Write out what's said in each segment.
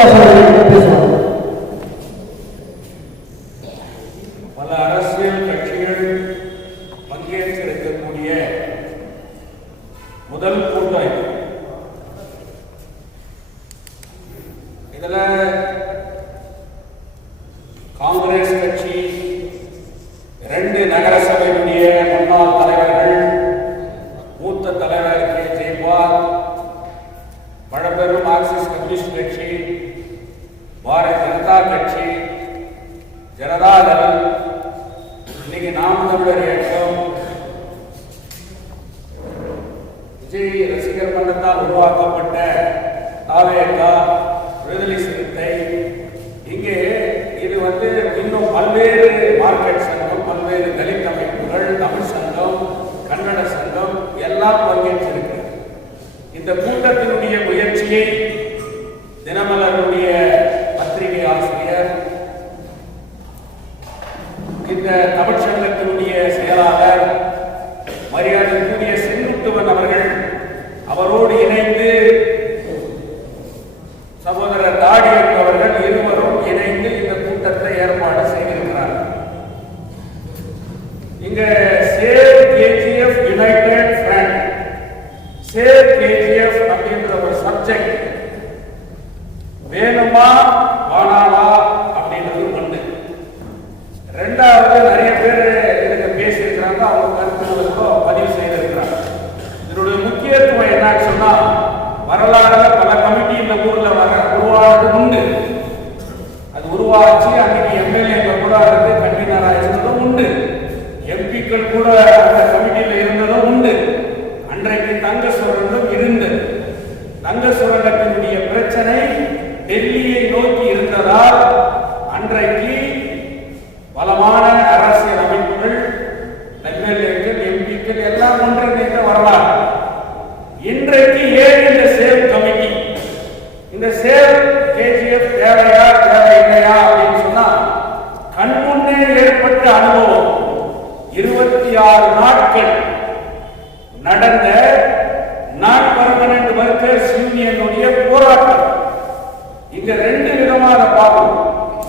பேசுவாங்க. பல அரசியல் கட்சிகள் பங்கேற்றிருக்கக்கூடிய முதல் கூட்டம் இதுல காங்கிரஸ் கட்சி 2 நகரசபையுடைய முன்னாள் தலைவர்கள், மூத்த தலைவர் கே. ஜெயபால், பழம்பெரும் மார்க்சிஸ்ட் கம்யூனிஸ்ட் கட்சி, பாரதிய ஜனதா கட்சி, ஜனதாதள், இன்னைக்கு நாம் தமிழர் இயக்கம், விஜய் ரசிகர் மன்றத்தால் உருவாக்கப்பட்ட தாவேகா, விடுதலை சிறுத்தை, இங்கே இது இன்னும் பல்வேறு மார்க்கெட் சங்கம், பல்வேறு தலித் அமைப்புகள், தமிழ் சங்கம், கன்னட சங்கம் எல்லாம் பங்கேற்றிருக்கிறது. இந்த கூட்டத்தினுடைய முயற்சியை தினமலருடைய பத்திரிகை ஆசிரியர், இந்த தமிழ் சங்கத்தினுடைய செயலாளர் மரியாதைக்குரிய செங்குட்டுவன் அவர்கள், அவரோடு இணைந்து சகோதரர் தாடியன் அவர்கள் இருவரும் இணைந்து இந்த கூட்டத்தை ஏற்பாடு செய்திருக்கிறார்கள். இங்க save KGF United front, save KGF அப்படின்ற ஒரு சப்ஜெக்ட் வேணுமா வானாவா அப்படின்றது ஒண்ணு. ரெண்டாவது, நிறைய பேர் இதுக்கு பேசியிருக்கிறாங்க, அவங்க கருத்துக்களுக்கோ பதிவு செய்திருக்கிறாங்க. இதனுடைய முக்கியத்துவம் என்னன்னு சொன்னா, வரலாறுல பல கமிட்டி இந்த ஊர்ல உருவானது உண்டு. அது உருவாச்சு, அன்னைக்கு எம்எல்ஏ கூட இருந்து கன்வீனரா இருந்ததும் உண்டு, எம்பிக்கள் கூட அந்த கமிட்டியில இருந்ததும் உண்டு. அன்றைக்கு தங்க சுரங்கம் இருந்தது. தங்க சுரங்கத்தினுடைய பிரச்சனை டெல்லியை நோக்கி இருந்ததால் அன்றைக்கு பலமான அரசியல் அமைப்புகள், எம்எல்ஏக்கள், எம்பிக்கள் எல்லாம் ஒன்றிணைந்த வரலாறு. இன்றைக்கு ஏன் இந்த சேவ் கமிட்டி, இந்த சேவ் கேஜிஎஃப் தேவையா தேவையில்லையா அப்படின்னு சொன்னா, கண்முன்னே ஏற்பட்ட அனுபவம் 26 நாட்கள் நடந்த நான் பெர்மனன்ட் வர்க்கர்ஸ் யூனியனுடைய போராட்டம். இங்க 2 விதமான பாவம்.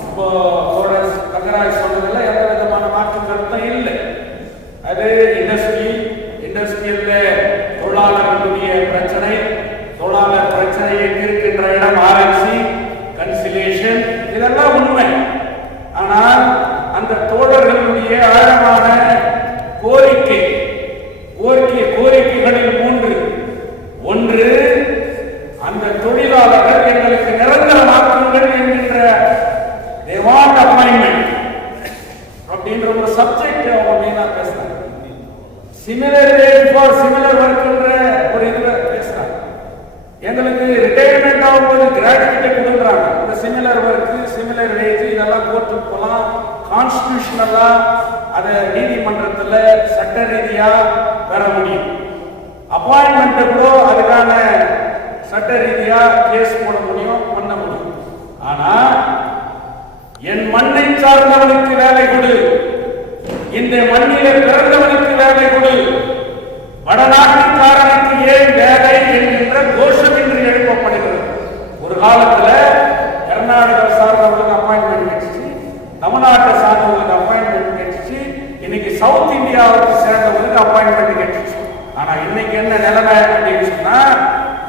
இப்போ தங்கராஜ் சொன்னதுல எந்த விதமான மாற்று கருத்தும் இல்லை. அது இண்டஸ்ட்ரியல்ல தொழிலாளர்களுடைய பிரச்சனை, தொழிலாளர் பிரச்சனையை தீர்க்கின்ற இடம் ஆர்என்சி, கன்சிலேஷன், இதெல்லாம் உண்மை. ஆனால் அந்த தோழர்களுடைய ஆழமான கோரிக்கைகளில் 3. ஒன்று, அந்த தொழிலாளர்கள் எங்களுக்கு நிரந்தரமாக்குங்கள் என்கின்ற அப்பாயின்மெண்ட் அப்படின்ற ஒரு சப்ஜெக்ட் அவங்க மெயினா பேசுறாங்க. சிமிலர் வேஜ் ஃபார் சிமிலர் ஒர்க்ன்ற ஒரு இதுல பேசுறாங்க. எங்களுக்கு ரிட்டையர்மெண்ட் ஆகும்போது கிராஜுவிட்டி கொடுக்குறாங்க. இந்த சிமிலர் ஒர்க், சிமிலர் வேஜ் இதெல்லாம் கோர்ட்டுக்கு போகலாம், கான்ஸ்டிடியூஷனலா அதை நீதிமன்றத்தில் சட்ட ரீதியா பெற முடியும். அப்பாயின்மெண்ட் கூட அதுக்கான சட்ட ரீதியா கேஸ் போட முடியும், பண்ண முடியும். ஆனா என் மண்ணை சார்ந்தவனுக்கு வேலை கொடு, இந்த மண்ணிலே பிறந்தவனுக்கு வேலை கொடு, வடநாட்டுக்காரனுக்கு ஏன் வேலை என்கின்ற கோஷம் இன்று எழுப்பப்படுகிறது. ஒரு காலத்துல கர்நாடகா சார்ந்தவர்களுக்கு அப்பாயின்மெண்ட் கிடைச்சிச்சு, தமிழ்நாட்டை சார்ந்தவர்களுக்கு அப்பாயின்மெண்ட் கிடைச்சிச்சு, இன்னைக்கு சவுத் இந்தியாவுக்கு சேர்ந்தவர்களுக்கு அப்பாயின்மெண்ட் கிடைச்சிச்சு. ஆனா இன்னைக்கு என்ன நிலைமை அப்படின்னு சொன்னா,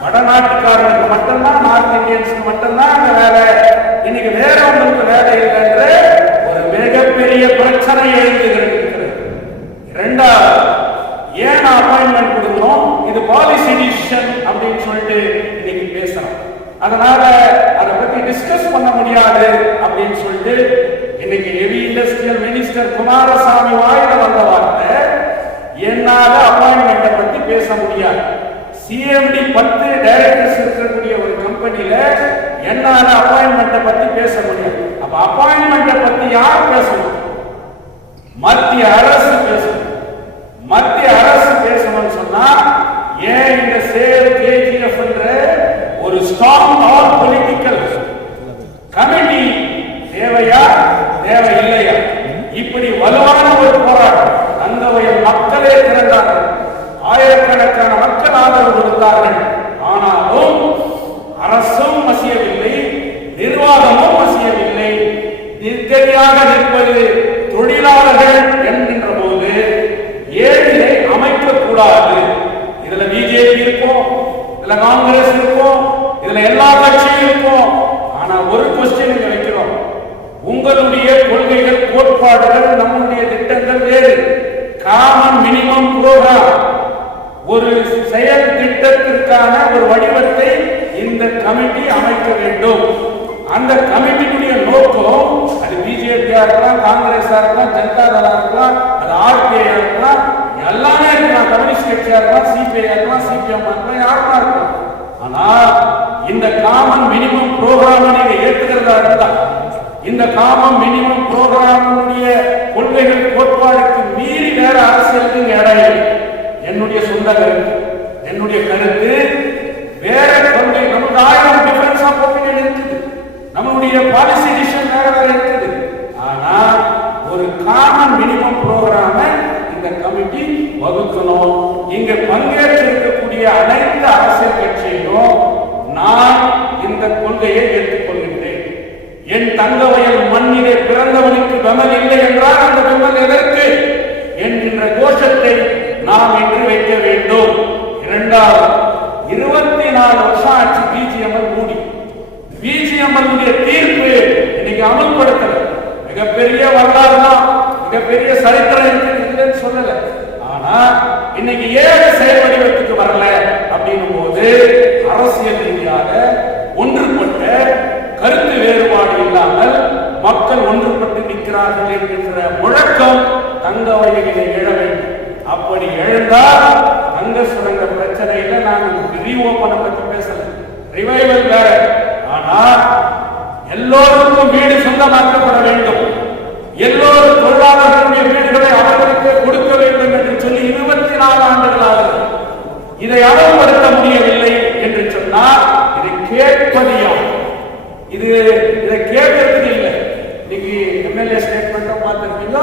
வடநாட்டுக்காரனுக்கு மட்டும்தான், நார்த் இந்தியன்ஸுக்கு மட்டும்தான் அந்த வேலை, இன்னைக்கு வேறவங்களுக்கு வேலை இல்லை என்ற ஒரு மிகப்பெரிய பிரச்சனை எழுந்துகிறது. இரண்டாவது, ஏன் அப்பாயின்மெண்ட் கொடுக்கணும், இது பாலிசி டிசிஷன் அப்படின்னு சொல்லிட்டு இன்னைக்கு பேசுறோம். அதனால அதை பத்தி டிஸ்கஸ் பண்ண முடியாது அப்படின்னு சொல்லிட்டு இன்னைக்கு ஹெவி இண்டஸ்ட்ரியல் மினிஸ்டர் குமாரசாமி வாயில வந்த வார்த்தை, என்னால அப்பாயின்மெண்ட்டை பத்தி பேச முடியாது. சிஎம்டி 10 டைரக்டர்ஸ் இருக்கக்கூடிய ஒரு கம்பெனில என்னால அப்பாயின்மெண்ட்டை பத்தி பேச முடியாது. அப்ப அப்பாயின்மெண்ட்டை பத்தி யார் பேசணும்? மத்திய அரசு பேசணும். மத்திய அரசு பேசணும்னு சொன்னா, ஏன் இந்த சேவ் கேஜிஎஃப் என்ற ஒரு ஸ்ட்ராங் ஆல் பொலிட்டிக்கல் கமிட்டி தேவையா தேவையில்லையா? இப்படி வலுவான ஒரு போராட்டம், தங்கவயல் மக்களே திரண்டார்கள், ஆயிரக்கணக்கான மக்கள் ஆதரவு கொடுத்தார்கள். ஆனாலும் அரசும் மசியவில்லை, காமன் மினிமம் புரோகிராம், ஒரு செயல் திட்டத்திற்கான ஒரு வடிவத்தை இந்த கமிட்டி அமைக்க வேண்டும். அந்த கமிட்டியுடைய நோக்கம், அது பிஜேபியா இருக்கலாம், காங்கிரஸா இருக்கலாம், ஜனதா தளா இருக்கலாம், அது ஆர்பிஐ இருக்கலாம், எல்லாமே இருக்கலாம், கம்யூனிஸ்ட் கட்சியா இருக்கலாம், சிபிஐ இருக்கலாம், சிபிஎம் இருக்கலாம், யாருமா இருக்கலாம். ஆனா இந்த காமன் மினிமம் புரோகிராம் நீங்க ஏற்றுக்கிறதா இருந்தா, இந்த காமன் மினிமம் புரோகிராமுடைய கொள்கைகள் கோட்பாடுக்கு மீறி வேற அரசியலுக்கு இடம். என்னுடைய சொந்த கருத்து, என்னுடைய கருத்து வேற கொள்கை. நமக்கு 1000 டிஃபரன்ஸ் ஆஃப் ஒபினியன் இருக்குது, நம்மளுடைய பாலிசி டிசிஷன் வேற வேற இருக்குது. ஆனா ஒரு காமன் மினிமம் புரோகிராமை இந்த கமிட்டி வகுக்கணும். இங்க பங்கேற்றிருக்கக்கூடிய அனைத்து அரசியல் கட்சியிலும் நான் இந்த கொள்கையை ஏற்றுக்கொள்கின்றேன். என் தங்க வயல் மண்ணிலே பிறந்தவனுக்கு விமல் இல்லை என்றால் அந்த விமல் எதற்கு என்கின்ற கோஷத்தை நாம் இன்று வைக்க வேண்டும். இரண்டாவது, 24 வருஷம் ஆச்சு பிஜிஎம்எல் மூடி. பிஜிஎம்எல் தீர்ப்பு இன்னைக்கு அமல்படுத்தல. மிகப்பெரிய வரலாறு தான், மிகப்பெரிய சரித்திரம் இருக்குன்னு சொல்லல. ஆனா இன்னைக்கு ஏழு செயல் வடிவத்துக்கு வரல அப்படின்னும் போது அரசியல் ரீதியாக ஒன்றுபட்ட கருத்து வேறுபாடு இல்லாமல் மக்கள் ஒன்றுபட்டு நிற்கிறார்கள் என்கின்ற முழக்கம் தங்க வயலிலே எழ வேண்டும். அப்படி எழுந்தால் தங்க சுரங்க பிரச்சனையில நான் ரீஓபனை பற்றி பேசல, ரிவைவல் வேற. ஆனா எல்லோருக்கும் வீடு சொந்தமாக்கப்பட வேண்டும், எல்லோரும் தொழிலாளர்களுடைய வீடுகளை அவர்களுக்கு கொடுக்க வேண்டும் என்று சொல்லி 24 ஆண்டுகளாக இதை அமல்படுத்த முடியவில்லை என்று சொன்னால் இதை கேட்பது யார்? இதை கேட்கறதுக்கு இல்லை. இன்னைக்கு எம்எல்ஏ ஸ்டேட்மெண்ட்டும் பார்த்திருப்பீங்க,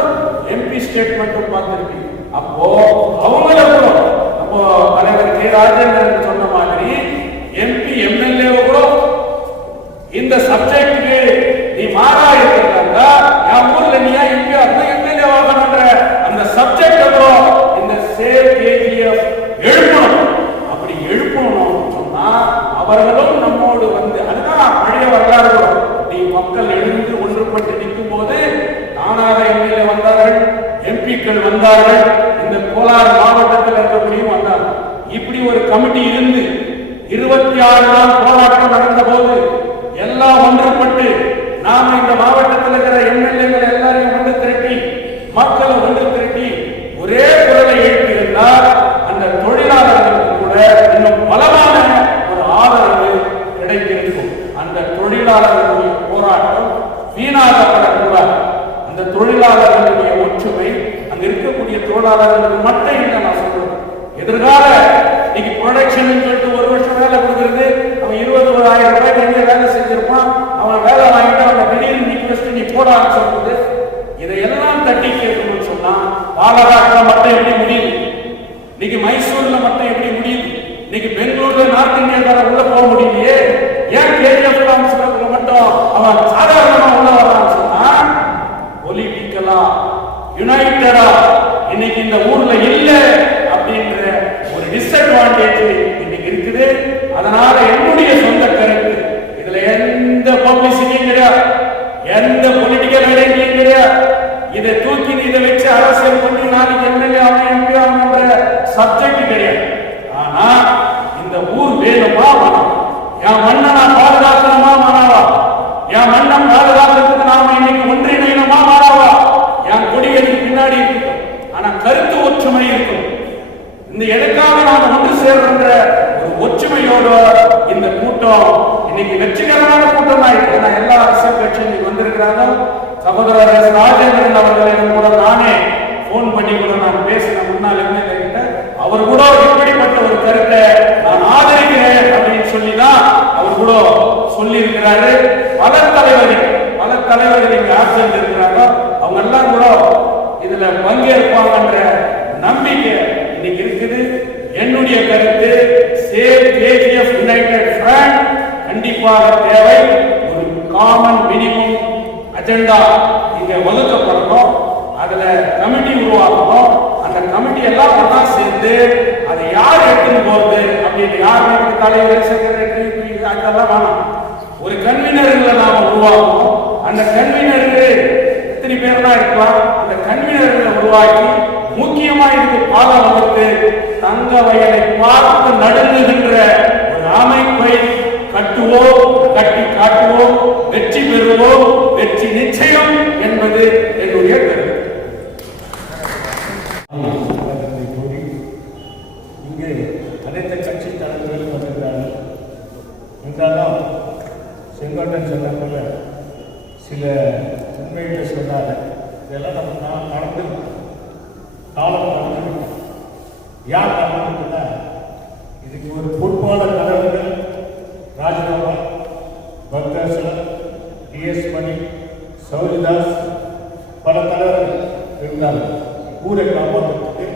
எம்பி ஸ்டேட்மெண்ட்டும் பார்த்திருப்பீங்க. அப்போ அவங்கள கூட அப்போ தலைவர் கே ராஜேந்திரன் சொன்ன மாதிரி எம்பி எம்எல்ஏ கூட இந்த சப்ஜெக்டுக்கு நீ மாறா இருக்கிறதா, என் ஊர்ல நீ எம்பி ஆகணும், எம்எல்ஏ ஆகணும்ன்ற அந்த சப்ஜெக்ட் இந்த சேவ் கேஜிஎஃப் எழுப்பணும். அப்படி எழுப்பணும் சொன்னா அவர்களும் நம்மோடு வந்து, அதுதான் பழைய வரலாறு. நீ மக்கள் எழுந்து ஒன்றுபட்டு நிற்கும் போது தானாக எம்எல்ஏ வந்தார்கள், எம்பிக்கள் வந்தார்கள், இந்த கோலார் மாவட்டத்தில் இருக்கக்கூடியும் வந்தார்கள். இப்படி ஒரு கமிட்டி இருந்து 26 நாள் போராட்டம் நடந்த போது எல்லாம் ஒன்றுபட்டு நாம இந்த மாவட்டத்தில் இருக்கிற எம்எல்ஏக்கள் எல்லாரையும் ஒன்று திரட்டி, மக்களை ஒன்று திரட்டி ஒரே குரலை எழுப்பியிருந்தால் அந்த தொழிலாளர்களுக்கு கூட இன்னும் பலமான ஒரு ஆதரவு கிடைத்திருக்கும். அந்த தொழிலாளர்களுடைய போராட்டம் வீணாகப்படக்கூடாது. அந்த தொழிலாளர்களுடைய ஒற்றுமை, அங்க இருக்கக்கூடிய தொழிலாளர்களுக்கு மட்டும் இல்லை. நான் சொல்றேன், எதிர்கால இன்னைக்கு ப்ரொடக்ஷன் சொல்லிட்டு ஒரு வருஷம் வேலை கொடுக்கறது, அவன் 20,000 ரூபாய்க்கு எங்க வேலை செஞ்சிருப்பான், அவன் வேலை வாங்கிட்டு அவனை திடீர்னு நீக்கி வச்சுட்டு நீ போடான்னு சொல்றது. இதையெல்லாம் தட்டி கேட்கணும்னு சொன்னா பாலகாட்டுல மட்டும் எப்படி முடியுது, இன்னைக்கு மைசூர்ல மட்டும் எப்படி முடியுது, இன்னைக்கு பெங்களூர்ல நார்த் இந்தியாக்கார உள்ள போக முடியலையே, ஏன் கேஜிஎஃப் மட்டும் அவன் சாதாரணமா உள்ள வரான்னு சொன்னா பொலிட்டிக்கலா யுனைட்டடா இன்னைக்கு இந்த ஊர்ல இல்ல அப்படின்ற ஒரு டிஸ்அட்வான்டேஜ் இன்னைக்கு இருக்குது. அதனால என்னுடைய சொந்த கருத்து, இதுல எந்த பப்ளிசிட்டியும் கிடையாது, எந்த பொலிட்டிக்கல் ஐடென்டிட்டியும் கிடையாது. இதை தூக்கி இதை வச்சு அரசியல் பண்ணி நாளைக்கு எம்எல்ஏ ஆகும் எம்பி ஆகும்ன்ற சப்ஜெக்ட் கிடையாது. ஆனா இந்த ஊர் வேணுமா வேணும், என் மண்ணை நான் பாதுகாக்கணுமா மாணவா, என் மண்ணை பாதுகாக்கிறதுக்கு நாம இன்னைக்கு ஒன்றிணையணுமா மாணவா, என் கொடிகளுக்கு பின்னாடி இருக்கட்டும், ஆனா கருத்து ஒற்றுமை இருக்கும். இந்த எதுக்காக நாம ஒன்று சேர்ற ஒரு ஒற்றுமையோட இந்த கூட்டம் இன்னைக்கு வெற்றிகரமான கூட்டம் ஆயிருக்கு. எல்லா அரசியல் கட்சியும் வந்திருக்கிறாங்க. சகோதரர் ராஜேந்திரன் அவர்களை கூட நானே போன் பண்ணி கூட நான் பேசின முன்னாள் எம்எல்ஏ கிட்ட, அவர் கூட இப்படிப்பட்ட ஒரு கருத்தை நான் ஆதரிக்கிறேன் அப்படின்னு சொல்லிதான் அவர் கூட சொல்லி இருக்கிறாரு. பல தலைவர்கள் இங்க ஆப்சன்ட் இருக்கிறாங்க, அவங்க எல்லாம் கூட இதுல பங்கேற்பாங்கன்ற நம்பிக்கை இன்னைக்கு இருக்குது. என்னுடைய கருத்து, சேவ் கேஜிஎஃப் யுனைடெட் ஃப்ரண்ட் கண்டிப்பாக தேவை. ஒரு காமன் மினிமம் அஜெண்டா இங்க வகுக்கப்படணும், அதுல கமிட்டி உருவாக்கணும். அந்த கமிட்டி எல்லாம் ஒன்றா சேர்ந்து அதை யார் எடுத்துன்னு போறது அப்படின்னு, யார் தலைவர் செக்ரட்டரி அதெல்லாம் வேணாம், ஒரு கன்வீனர்களை நாம உருவாக்கணும். அந்த கன்வீனருக்கு எத்தனை பேர் தான் இருக்கலாம், அந்த கன்வீனர்களை உருவாக்கி முக்கியமா இதுக்கு பாலம் அமைத்து தங்க வயலை பார்த்து நடுங்குகின்ற ஒரு அமைப்பை கட்டுவோம், கட்டி காட்டுவோம், வெற்றி பெறுவோம், வெற்றி நிச்சயம் என்பது என்னுடைய கருத்து. இங்கு அனைத்து கட்சி தலைவர்கள் வந்திருக்கிறார்கள் என்றாலும் செங்கோட்டன் சொன்ன போல சில உண்மைகளை சொன்னாங்க. இதெல்லாம் நம்ம நடந்து காலம் நடந்துருக்கோம். யார் நடந்துருக்குன்னா இதுக்கு ஒரு பொறுப்பான தலைவர்கள் ராஜினாமா, பக்தர்சன், டிஎஸ் மணி, சௌரிதாஸ், பல தலைவர்கள் இருந்தார்கள். ஊரை காப்பாற்றுறதுக்கு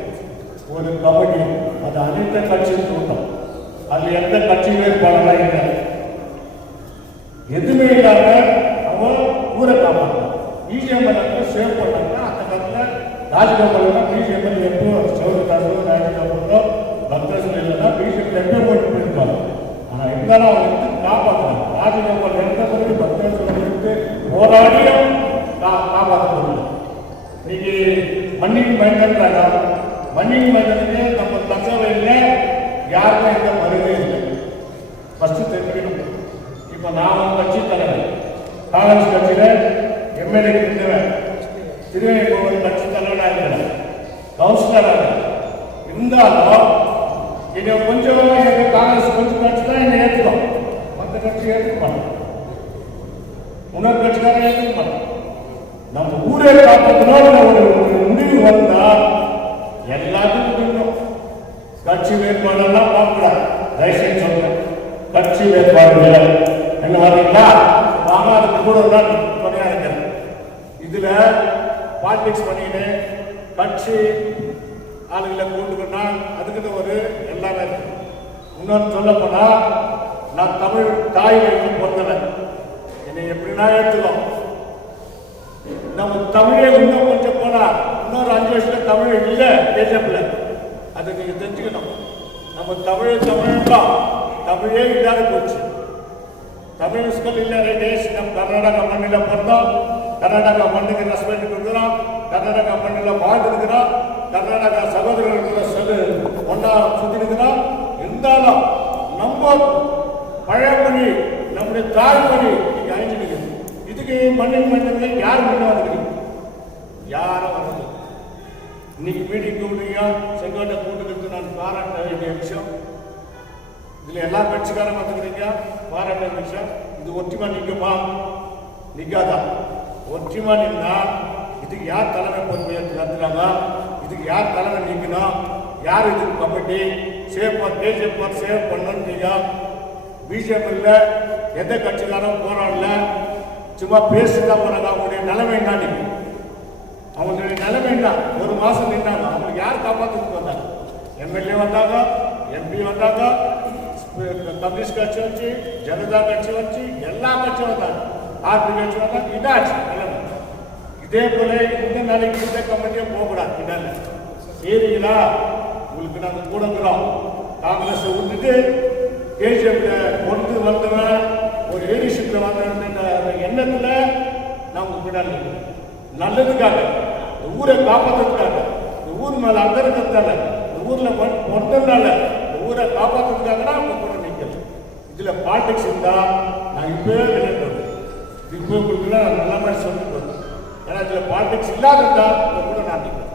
ஒரு கமிட்டி, அது அனைத்து கட்சியும் கூட்டம். அதில் எந்த கட்சி வேட்பாளராக இல்லை, எதுவுமே இல்லாம அவன் ஊரை காப்பாற்றான். பிஜேபி சேவ் பண்ணாங்க. அந்த காலத்தில் ராஜ்கோபால் பிஜேபி எப்போ சௌரிதாஸோ ராஜ்கோபாலோ பக்தர்சன் இல்லைன்னா பிஜேபி எப்போ ஓட்டு போயிருப்பாங்க. ஆனால் இருந்தாலும் அவங்க எடுத்து காப்பாற்றுறாங்க. ராஜ்கோபால் எந்த பிறகு பக்தர்சன் எடுத்து போராடியும் காப்பாற்றப்படுது. இன்னைக்கு மண்ணின் மைந்தன்றாங்க. மண்ணின் மைந்தனுக்கு நம்ம தகவலில் யாருமே எந்த மருந்தே இல்லை. ஃபஸ்ட்டு தெரிஞ்சுக்கணும். இப்போ நான் கட்சி தலைவர், காங்கிரஸ் கட்சியில் எம்எல்ஏ இருந்தவன், திருவேங்கோவில் கட்சி தலைவராக இருக்கிறேன், கவுன்சிலராக இருந்தாலும் என்னை கொஞ்சம் எங்கள் காங்கிரஸ் கொஞ்சம் கட்சி தான் என்னை ஏற்றுக்கும். மற்ற கட்சி ஏற்றுக்க மாட்டோம், இன்னொரு கட்சிக்காரன் ஏற்றுக்க மாட்டோம். நம்ம ஊரே காப்பாற்றணும் ஒரு முடிவு வந்தால் எல்லாத்துக்கும் இருக்கணும். கட்சி வேட்பாளர்லாம் பார்க்கக்கூடாது. தயவுசெய்து சொல்றேன், கட்சி வேட்பாளர்கள் என்ன வரீங்களா வாங்க, அதுக்கு கூட தான் துணையா இருக்கிறேன். இதுல பாலிடிக்ஸ் பண்ணிட்டு கட்சி ஆளுகளை கூட்டுக்கணும்னா அதுக்குன்னு ஒரு எல்லாமே இருக்கு. இன்னொன்று சொல்ல போனா நான் தமிழ் தாய் வழி பொறுத்தவன், என்னை எப்படின்னா எடுத்துக்கோம். நம்ம தமிழே இன்னும் கொஞ்சம் போனா இன்னொரு 5 வருஷத்துல தமிழ் இல்லை பேசப்பல. அதை நீங்க தெரிஞ்சுக்கணும். நம்ம தமிழ்தான் தமிழே இல்லாத போச்சு. தமிழ் ஸ்கூல் இல்லை ரைடேஸ். நம்ம கர்நாடகா மண்ணில் பிறந்தோம், கர்நாடகா மண்ணுக்கு ரெஸ்பெக்ட் கொடுக்குறோம், கர்நாடகா மண்ணில் வாழ்ந்துருக்கிறோம், கர்நாடகா சகோதரர்களுக்குள்ள சொல்லு ஒன்னா சுத்திருக்கிறோம். இருந்தாலும் நம்ம பழமொழி நம்முடைய தாய்மொழி இங்கே அழிஞ்சிருக்கு. இதுக்கு மண்ணின் மண்ணில் யார் முன்ன வந்துருக்கு? யாரும் வந்தது. இன்னைக்கு மீட்டிங் கூப்பிடுங்க, செங்கோட்டை கூட்டுக்கிறது நான் பாராட்ட வேண்டிய விஷயம். இதுல எல்லா கட்சிக்காரும் வந்துக்கிறீங்க, பாராட்ட விஷயம். இது ஒற்றுமா நிற்குமா? நிற்காதா? ஒற்றுமா நின்னா இதுக்கு யார் தலைமை பொறுப்பை நடத்துறாங்க? இதுக்கு யார் தலைமை நிற்கணும்? யார் இதுக்கு கமிட்டி சேவ் பண்ணணும்னீங்க? பிஜேபியில் எந்த கட்சிக்காரும் போராடல, சும்மா பேசிதான் போறாங்க. அவங்களுடைய நிலைமை என்ன? அவங்களுடைய நிலைமை என்ன? ஒரு மாசம் நின்னாங்க. அவங்களுக்கு யார் காப்பாற்றுறதுக்கு வந்தாங்க? எம்எல்ஏ வந்தாங்க, எம்பி வந்தாங்க, கம்யூனிஸ்ட் கட்சி வச்சு, ஜனதா கட்சி வச்சு, எல்லா கட்சியும் வந்தாங்க, ஆர்பி கட்சி வந்தாங்க. இதாச்சு நிலைமை. இதே போல இந்த நாளைக்கு இந்த கமிட்டியும் போகக்கூடாது. இதால சரிங்களா? உங்களுக்கு நாங்கள் கூட இருக்கிறோம். காங்கிரஸ் விட்டுட்டு கேஜிஎஃப்ல கொண்டு வந்தவன் ஒரு லீடர்ஷிப்ல வந்த எண்ணத்துல நான் உங்க பின்னாடி நல்லதுக்காக, இந்த ஊரை காப்பாற்றுறதுக்காக, இந்த ஊர் மேல அங்க இருக்கிறதால, இந்த ஊர்ல பொறுத்ததுனால, இந்த ஊரை காப்பாற்றுறதுக்காக தான் உங்க கூட நிற்கல. இதுல பாலிடிக்ஸ் இருந்தா நான் இப்பவே விளையாடுறேன். இப்போ உங்களுக்கு நான் நல்ல மாதிரி சொல்லிட்டு, ஏன்னா இதுல பாலிடிக்ஸ் இல்லாததா உங்க கூட நான் நிற்கிறேன்.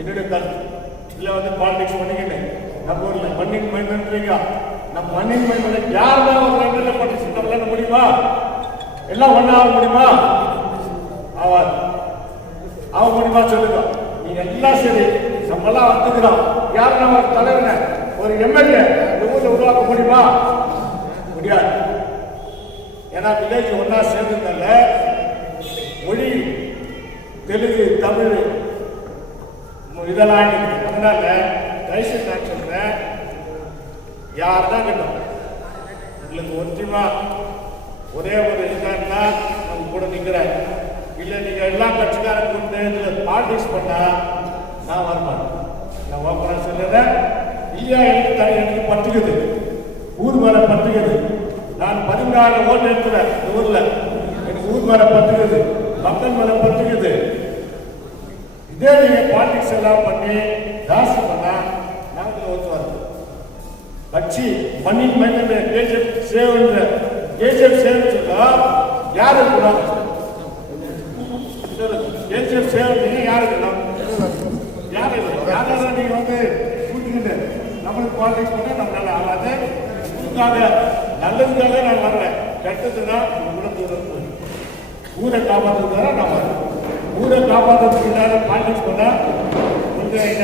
என்னுடைய கருத்து. இதுல வந்து பாலிடிக்ஸ் பண்ணிக்கிட்டு நம்ம ஊர்ல மண்ணின் மைந்தன்றீங்க. நம்ம மண்ணின் மைந்தனை யாருமே ஒரு மைண்டில் பாலிடிக்ஸ் நம்மளால முடியுமா? எல்லாம் ஒன்னா ஆக முடியுமா? ஆவாது. ஆக முடியுமா சொல்லுங்க. நீங்க எல்லாம் சரி, நம்மளாம் வந்துக்கிறோம். யார் நம்ம தலைவனை ஒரு எம்எல்ஏ இந்த ஊர்ல உருவாக்க முடியுமா? முடியாது. ஏன்னா வில்லேஜ் ஒன்னா சேர்ந்ததால மொழி தெலுங்கு தமிழ் இதெல்லாம் அதனால தயவுசெய்து நான் சொல்றேன், யார் தான் கட்டும் உங்களுக்கு ஒற்றுமா ஒரே ஒரு இதாக இருந்தா நம்ம கூட நிற்கிறேன். இல்லை நீங்க எல்லா கட்சிக்காரன் கொண்டு இதில் பாலிடிக்ஸ் பண்ணா நான் வரமாட்டேன். நான் ஓப்பனா சொல்லுறேன். இல்லையா எனக்கு பட்டுக்குது, ஊர் மேல பட்டுக்குது. நான் 14 ஓட்டு எடுத்துறேன் இந்த ஊர்ல. எனக்கு ஊர் மேல பட்டுக்குது, மக்கள் மேல பட்டுக்குது. இதே நீங்க பாலிடிக்ஸ் எல்லாம் பண்ணி ஜாஸ்தி பண்ணா நாங்கள் ஒத்துவாரு கட்சி மண்ணின் மைண்ட் கேஜிஎஃப் சேவ்ன்ற கேஜிஎஃப் சேவ் சொன்னா யார் இருக்கணும் கேஜிஎஃப் சேவ் யார் இருக்கணும் யார் யாராவது நீங்க வந்து கூட்டிக்கிட்டு நம்மளுக்கு பாலிடிக்ஸ் பண்ணா நம்ம நல்லா ஆகாது நல்லதுக்காக நான் வர்றேன் கெட்டதுன்னா ஊரை காப்பாற்றுறதுக்காக நான் வரேன் ஊரை காப்பாற்றுறதுக்கு இல்லாத பாலிடிக்ஸ் பண்ணா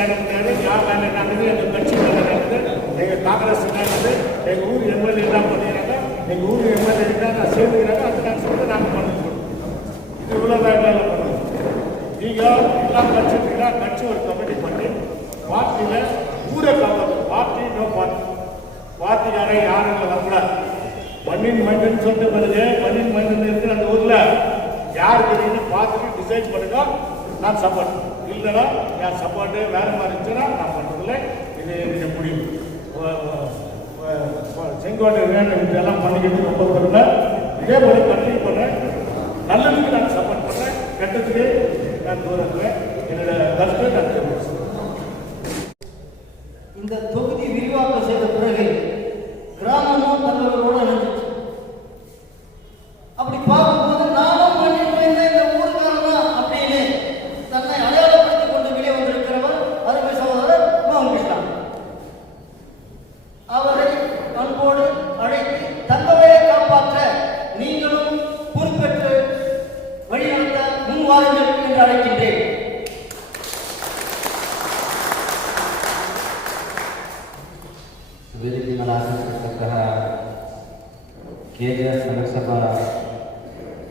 என்ன முடியாது யார் வேலை நடக்குது எங்கள் கட்சி வேலை நடக்குது எங்கள் காங்கிரஸ் நடக்குது எங்கள் ஊர் எம்எல்ஏ என்ன பண்ணிடுறாங்க எங்கள் ஊர் எம்எல்ஏ என்ன சேர்ந்துக்கிறாங்க அது நான் சொல்லிட்டு நாங்கள் பண்ணிக்கிறோம் இது இவ்வளோதான் என்னால் பண்ணுறது நீங்கள் எல்லா கட்சிங்களா கட்சி ஒரு கமிட்டி பண்ணி பார்ட்டியில் ஊரை காப்பாற்று பார்ட்டி நோ பார்ட்டி பார்ட்டிக்காரன் யாரும் வரக்கூடாது மண்ணின் மைண்டன் சொன்ன பிறகு மண்ணின் மைண்டன் இருக்கிற அந்த ஊரில் யாருக்கு பார்த்துட்டு டிசைட் பண்ணுங்க நான் சப்போர்ட் இல்லைன்னா என் சப்போர்ட்டு வேறு மாதிரி இருந்துச்சுன்னா நான் பண்ணுறதில்ல இது எனக்கு முடியும் செங்கோட்டை வேணும் இதெல்லாம் பண்ணிக்கிட்டு ரொம்ப பெருமை இதே போல கண்டினியூ பண்ணேன் நல்லதுக்கு நான் சப்போர்ட் பண்ணுறேன் கெட்டதுக்கு நான் தூரத்தில் என்னோட கருத்தை நான் தெரிவிச்சேன் இந்த தொகுதி விரிவாக்கம் செய்த பிறகு கிராமமும் தங்களோடு இணைஞ்சிச்சு. அப்படி பார்க்கும்போது நானும் பண்ணிட்டு இந்த ஊருக்காரன் அப்படின்னு தன்னை அடையாளப்படுத்திக் கொண்டு வெளியே வந்திருக்கிறவர் அருமை சகோதரர் மோகன் கிருஷ்ணா. அவரை அன்போடு அழைத்து தங்களையே காப்பாற்ற நீங்களும் பொறுப்பேற்று வழிநடத்த முன்வாருங்கள் என்று அழைக்கின்றேன். ವೇದಿಕೆ ಮೇಲೆ ಆಗಮಿಸಿರ್ತಕ್ಕಂತಹ ಕೆಜಿಎಫ್ ನಗರಸಭಾ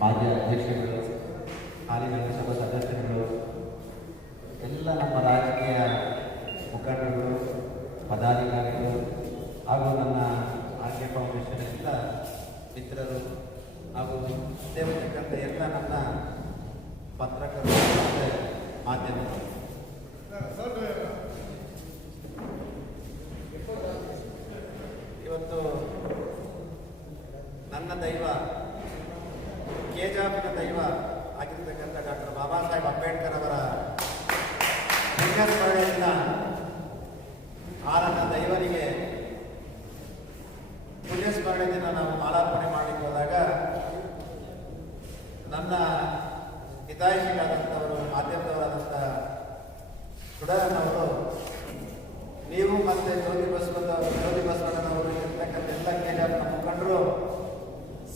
ಮಾಜಿ ಅಧ್ಯಕ್ಷರುಗಳು, ಹಾಲಿ ನಗರಸಭಾ ಸದಸ್ಯರುಗಳು, ಎಲ್ಲ ನಮ್ಮ ರಾಜಕೀಯ ಮುಖಂಡರುಗಳು, ಪದಾಧಿಕಾರಿಗಳು ಹಾಗೂ ನನ್ನ ಆರ್ಕೆ ಫೌಂಡೇಶನ್ ಎಲ್ಲ ಮಿತ್ರರು ಹಾಗೂ ಸೇವಕಕ್ಕಂಥ ಎಲ್ಲ ನನ್ನ ಪತ್ರಕರ್ತರು ಮತ್ತು ಮಾಧ್ಯಮಗಳು, ಇವತ್ತು ನನ್ನ ದೈವ ಕೆಜಾಪಿನ ದೈವ ಆಗಿರ್ತಕ್ಕಂಥ ಡಾಕ್ಟರ್ ಬಾಬಾ ಸಾಹೇಬ್ ಅಂಬೇಡ್ಕರ್ ಅವರ ಪುಣ್ಯಸ್ಮರಣೆಯಿಂದ ಆ ನನ್ನ ದೈವನಿಗೆ ಪುಣ್ಯಸ್ಮರಣೆ ದಿನ ನಾವು ಮಾಲಾರ್ಪಣೆ ಮಾಡಲಿಕ್ಕೆ ಹೋದಾಗ ನನ್ನ ಹಿತೈಷಿಗಳಾದಂಥವರು ಮಾಧ್ಯಮದವರಾದಂಥ ಸುಡರನವರು ನೀವು ಮತ್ತೆ ಜ್ಯೋತಿ ಬಸವಣ್ಣನವರು ಇರ್ತಕ್ಕಂಥ ಎಲ್ಲ ಕೆಜಾಪ್ನ ಮುಖಂಡರು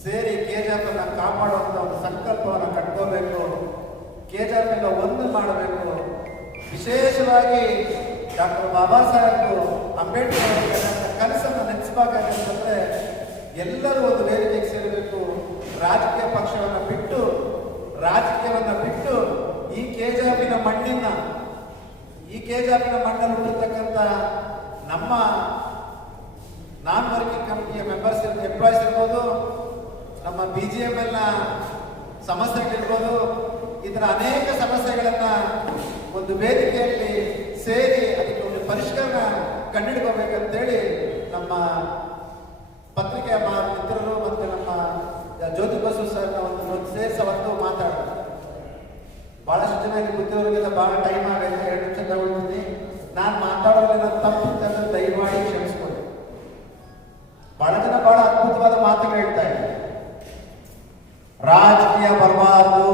ಸೇರಿ ಕೆಜಾಪನ್ನ ಕಾಪಾಡುವಂಥ ಒಂದು ಸಂಕಲ್ಪವನ್ನು ಕಟ್ಕೋಬೇಕು, ಕೆಜಾಪಿಂದ ಒಂದು ಮಾಡಬೇಕು. ವಿಶೇಷವಾಗಿ ಡಾಕ್ಟರ್ ಬಾಬಾ ಸಾಹೇಬ್ ಅಂಬೇಡ್ಕರ್ ಅವರಿಗೆ ಕನಸನ್ನು ನೆನೆಸಬೇಕಾಗಂತಂದ್ರೆ ಎಲ್ಲರೂ ಒಂದು ವೇದಿಕೆಗೆ ಸೇರಬೇಕು. ರಾಜಕೀಯ ಪಕ್ಷವನ್ನು ಬಿಟ್ಟು ರಾಜಕೀಯವನ್ನು ಬಿಟ್ಟು ಈ ಕೆಜಾಪಿನ ಮಣ್ಣನ್ನು ಹುಟ್ಟಿರ್ತಕ್ಕಂಥ ನಮ್ಮ ನಾನ್ ವರ್ಕಿಂಗ್ ಕಮಿಟಿಯ ಮೆಂಬರ್ಸ್ ಎಂಪ್ಲಾಯ್ಸ್ ಇರ್ಬೋದು, ನಮ್ಮ BGML ಸಮಸ್ಯೆಗಳಿರ್ಬೋದು, ಇದರ ಅನೇಕ ಸಮಸ್ಯೆಗಳನ್ನ ಒಂದು ವೇದಿಕೆಯಲ್ಲಿ ಸೇರಿ ಅದಕ್ಕೆ ಒಂದು ಪರಿಷ್ಕಾರ ಕಂಡುಹಿಡ್ಕೋಬೇಕಂತೇಳಿ ನಮ್ಮ ಪತ್ರಿಕೆಯ ಮಿತ್ರರು ಮತ್ತು ನಮ್ಮ ಜ್ಯೋತಿ ಬಸವ ಸರ್ನ ಒಂದು ಸೇರಿಸವತ್ತು ಮಾತಾಡ್ತಾರೆ. ಬಹಳಷ್ಟು ಜನ ಇಲ್ಲಿ ಕೂತಿರೋರಿಗೆಲ್ಲ ಬಹಳ ಟೈಮ್ ಆಗೈತೆ, 2 ನಿಮಿಷ ತಗೊಳ್ತೀನಿ. ನಾನು ಮಾತಾಡೋದ್ರಿಂದ ತಪ್ಪಿತ್ತಂದ್ರೆ ದಯಮಾಡಿ ಕ್ಷಮಿಸ್ಕೊಳ್ಳಿ. ಬಹಳ ಜನ ಬಹಳ ಅದ್ಭುತವಾದ ಮಾತುಗಳು ಹೇಳ್ತಾ ಇದ್ದಾರೆ. ರಾಜಕೀಯ ಬರಬಾರದು,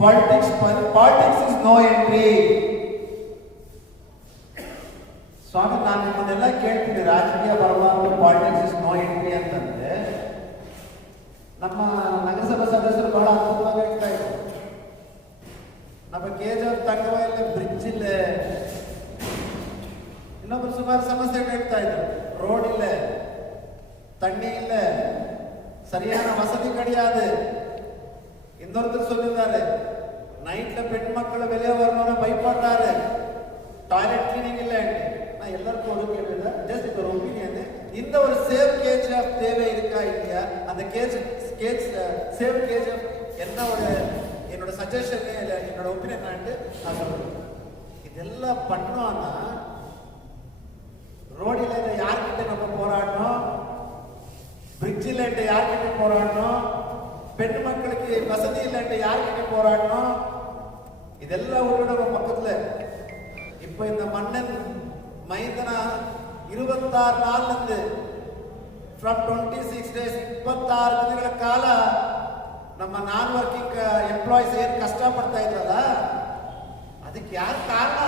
ಪಾಲಿಟಿಕ್ಸ್ ಇಸ್ ನೋ ಎಂಟ್ರಿ. ಸ್ವಾಮಿ, ನಾನು ನಿಮ್ಮನ್ನೆಲ್ಲ ಕೇಳ್ತೀನಿ, ರಾಜಕೀಯ ಬರಬಾರದು, ಪಾಲಿಟಿಕ್ಸ್ ಇಸ್ ನೋ ಎಂಟ್ರಿ ಅಂತಂದ್ರೆ ನಮ್ಮ ನಗರಸಭಾ ಸದಸ್ಯರು ಬಹಳ ಅದ್ಭುತವಾಗಿ ಹೇಳ್ತಾ ಇದ್ದಾರೆ. ನಮ್ಮ ಕೆಜಾಪ್ ತಂಗವಲ್ಲಿ ಬ್ರಿಡ್ಜ್ ಇಲ್ಲ, ಇನ್ನೊಬ್ಬರು ಸುಮಾರು ಸಮಸ್ಯೆಗಳು ಹೇಳ್ತಾ ಇದ್ರು. ರೋಡ್ ಇಲ್ಲ, தண்ணி ಇಲ್ಲ, சரியான வசதி கிடையாது. இன்னொருத்தர் சொல்லியிருந்தாரு, நைட்ல பெண் மக்கள் வெளியே வரணும்னு பயப்படுறாரு, டாய்லெட் கிளீனிங் இல்லை. நான் எல்லாருக்கும் ஒரு கேள்வி இல்லை, ஜஸ்ட் இது ஒரு ஒப்பீனியன். இந்த ஒரு சேவ் கேஜிஎஃப் தேவை இருக்கா இல்லையா? அந்த சேவ் கேஜிஎஃப் என்ன ஒரு என்னோட சஜஷன் இல்லை, என்னோட ஒப்பீனியன் நான் சொல்றேன். இதெல்லாம் பண்ணோம்னா ரோடில் யார்கிட்ட நம்ம போராடணும், பிரிட்ஜ் இல்லைன்ட்டு யார்கிட்ட போராடணும், பெண் மக்களுக்கு வசதி இல்லைன்ட்டு யார்கிட்ட போராடணும், இதெல்லாம் உங்களோட பக்கத்துல இப்ப இந்த மன்னன் மைந்தன 26 நாள்ல ಫ್ರಮ್ 26 ಡೇಸ್ 26 ದಿನಗಳ ಕಾಲ ನಮ್ಮ ನಾನ್ ವರ್ಕಿಂಗ್ ಎಂಪ್ಲಾಯೀಸ್ ಏನು ಕಷ್ಟ ಪಡ್ತಾ ಇದ್ರಲ್ಲ ಅದಕ್ಕೆ ಯಾರು ಕಾರಣ?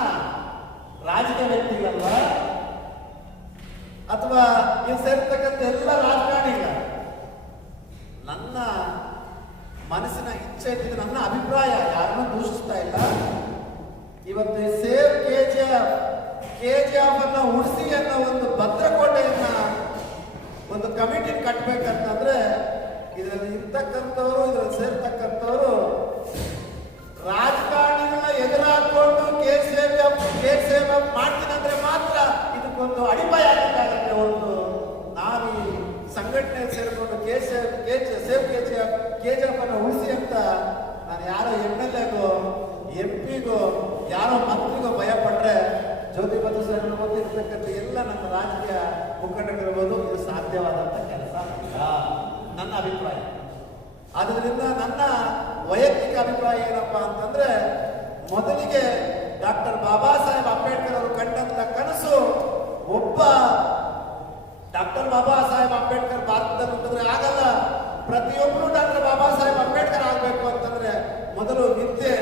ರಾಜಕೀಯ ವ್ಯಕ್ತಿಗಳಲ್ಲ, ಅಥವಾ ಇಲ್ಲಿ ಸೇರ್ತಕ್ಕಂಥ ಎಲ್ಲ ರಾಜಕಾರಣಿಗಳ? ನನ್ನ ಮನಸ್ಸಿನ ಇಚ್ಛೆ ಇದ್ದಿದ್ದು, ನನ್ನ ಅಭಿಪ್ರಾಯ, ಯಾರನ್ನೂ ದೂಷಿಸ್ತಾ ಇಲ್ಲ. ಇವತ್ತು ಸೇವ್ ಕೆಜಿಎಫ್ ಅನ್ನ ಉಳಿಸಿ ಅನ್ನೋ ಒಂದು ಭದ್ರಕೋಟೆಯನ್ನ ಒಂದು ಕಮಿಟಿ ಕಟ್ಟಬೇಕಂತಂದ್ರೆ ಇದರಲ್ಲಿ ಇರ್ತಕ್ಕಂಥವ್ರು, ಇದರಲ್ಲಿ ಸೇರ್ತಕ್ಕಂಥವ್ರು ರಾಜಕಾರಣಿಗಳನ್ನ ಎದುರಾಕೊಂಡು ಕೇಸ್ ಮಾಡ್ತೀನಂದ್ರೆ ಮಾತ್ರ ಇದಕ್ಕೊಂದು ಅಡಿಪಾಯ ಆಗಬೇಕಾಗತ್ತೆ. ಒಂದು ನಾವು ಈ ಸಂಘಟನೆ ಸೇರಿಕೊಂಡು ಕೆಜಿಎಫ್ ಅನ್ನು ಉಳಿಸಿ ಅಂತ ನಾನು ಯಾರೋ MLA-ಗೋ MP-ಗೋ ಯಾರೋ ಮಂತ್ರಿಗೋ ಭಯ ಪಟ್ರೆ ಜ್ಯೋತಿ ಬಸು ಸರ್ ಇರ್ತಕ್ಕಂಥ ಎಲ್ಲ ನನ್ನ ರಾಜಕೀಯ ಮುಖಂಡರಿರ್ಬೋದು, ಇದು ಸಾಧ್ಯವಾದಂತ ಕೆಲಸ ಇಲ್ಲ, ನನ್ನ ಅಭಿಪ್ರಾಯ. ಆದ್ರಿಂದ ನನ್ನ ವೈಯಕ್ತಿಕ ಅಭಿಪ್ರಾಯ ಏನಪ್ಪಾ ಅಂತಂದ್ರೆ, ಮೊದಲಿಗೆ ಡಾಕ್ಟರ್ ಬಾಬಾ ಸಾಹೇಬ್ ಅಂಬೇಡ್ಕರ್ ಅವರು ಕಂಡಂತ ಕನಸು, ಒಬ್ಬ ಡಾಕ್ಟರ್ ಬಾಬಾ ಸಾಹೇಬ್ ಅಂಬೇಡ್ಕರ್ ಭಾರತದಲ್ಲಿ ಹುಟ್ಟಿದ್ರೆ ಆಗಲ್ಲ, ಪ್ರತಿಯೊಬ್ಬರು ಡಾಕ್ಟರ್ ಬಾಬಾ ಸಾಹೇಬ್ ಅಂಬೇಡ್ಕರ್ ಆಗ್ಬೇಕು ಅಂತಂದ್ರೆ ಮೊದಲು ವಿದ್ಯೆ